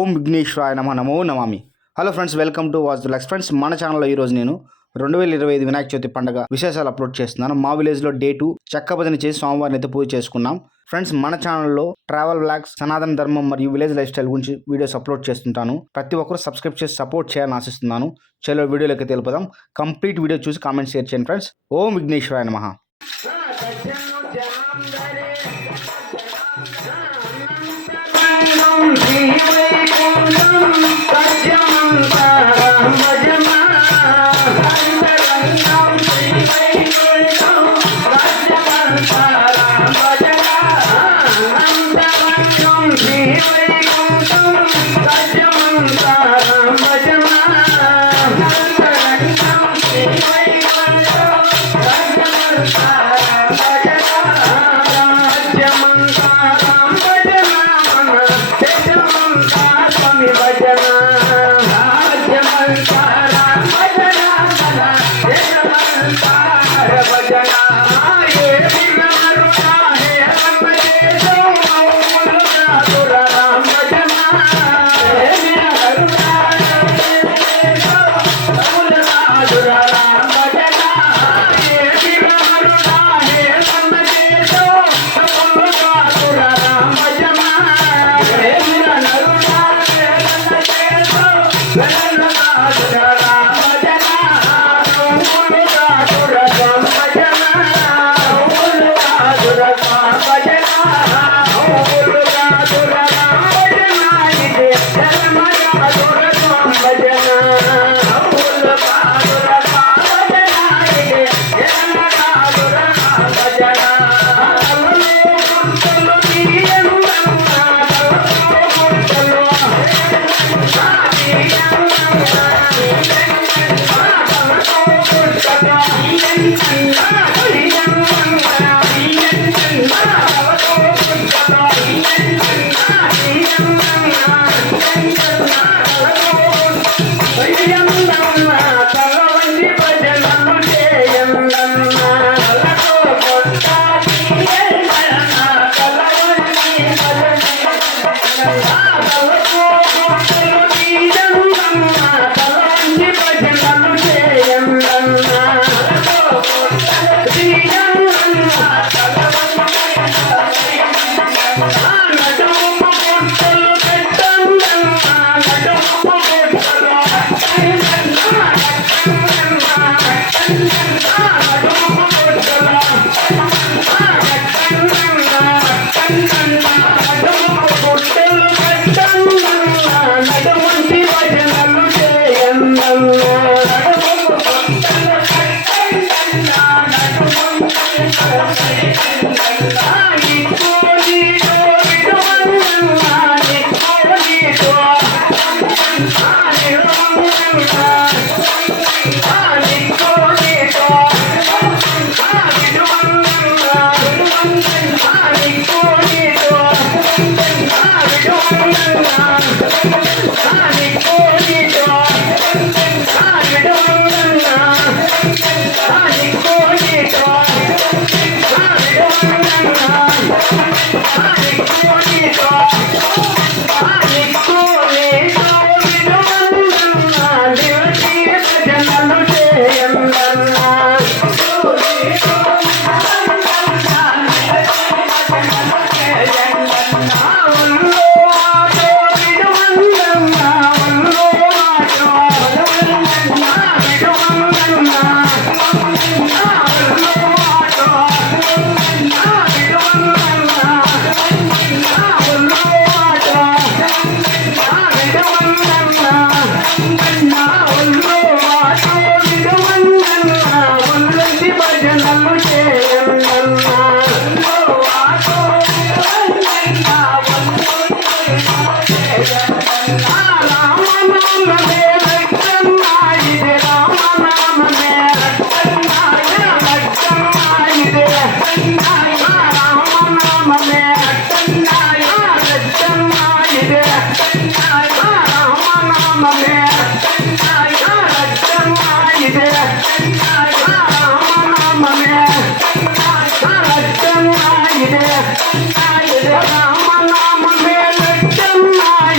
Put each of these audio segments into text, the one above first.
ఓం విఘ్నేశ్వరాయ నమః నమో నమామి. Hello friends, welcome to Vastu Lux. Friends, మన ఛానల్లో ఈరోజు నేను 2025 వినాయక చవితి పండుగ విశేషాలు అప్లోడ్ చేస్తున్నాను. మా విలేజ్లో డే 2 చెక్క భజన చేసి స్వామివారిని అయితే పూజ చేసుకున్నాం. ఫ్రెండ్స్, మన ఛానల్లో ట్రావెల్ వ్లాగ్స్, సనాతన ధర్మం మరియు విలేజ్ లైఫ్ స్టైల్ గురించి వీడియోస్ అప్లోడ్ చేస్తుంటాను. ప్రతి ఒక్కరు సబ్స్క్రైబ్ చేసి సపోర్ట్ చేయాలని ఆశిస్తున్నాను. చలో వీడియోలోకి తెలుపుదాం. కంప్లీట్ వీడియో చూసి కామెంట్ షేర్ చేయండి ఫ్రెండ్స్. ఓం విఘ్నేశ్వరాయ నమః.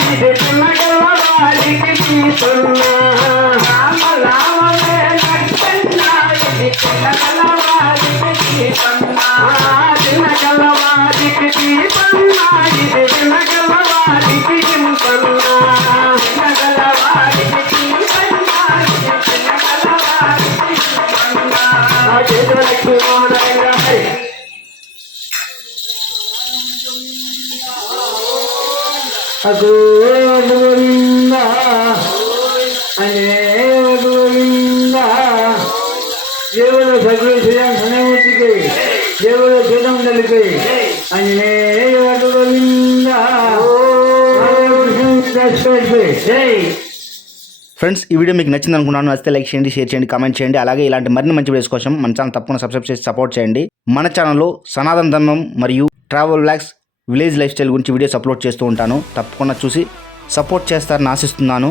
Ramanamame, Ramanamame, కన్నా రామ రామమే లక్ష్మణ ఇది చిన్నగలవారికి దీపన్నా చిన్నగలవారికి దీపన్నా ఇది చిన్నగలవారికి ఇంపన్నా చిన్నగలవారికి దీపన్నా ఇది చిన్నగలవారికి ఇంపన్నా చేతులకి మోనంగా గోవింద అనే గోవింద దేవుడు సగుడు శ్రీరామ హనుమతికి దేవుడు శ్రీరాముడికి అనే గోవింద ఫ్రెండ్స్ ఈ వీడియో మీకు నచ్చింది అనుకున్నాను. నచ్చితే లైక్ చేయండి, షేర్ చేయండి, కామెంట్ చేయండి. అలాగే ఇలాంటి మరిన్ని మంచి వీడియోస్ కోసం మన ఛానల్ తప్పకుండా సబ్స్క్రైబ్ చేసి సపోర్ట్ చేయండి. మన ఛానల్లో సనాతన ధర్మం మరియు travel blogs, village life style గురించి వీడియోస్ అప్లోడ్ చేస్తూ ఉంటాను. తప్పకుండా చూసి సపోర్ట్ చేస్తారని ఆశిస్తున్నాను.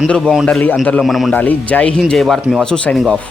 అందరూ బాగుండాలి, అందరిలో మనం ఉండాలి. జై హింద్, జై భారత్. మీ వాసు సైనింగ్ ఆఫ్.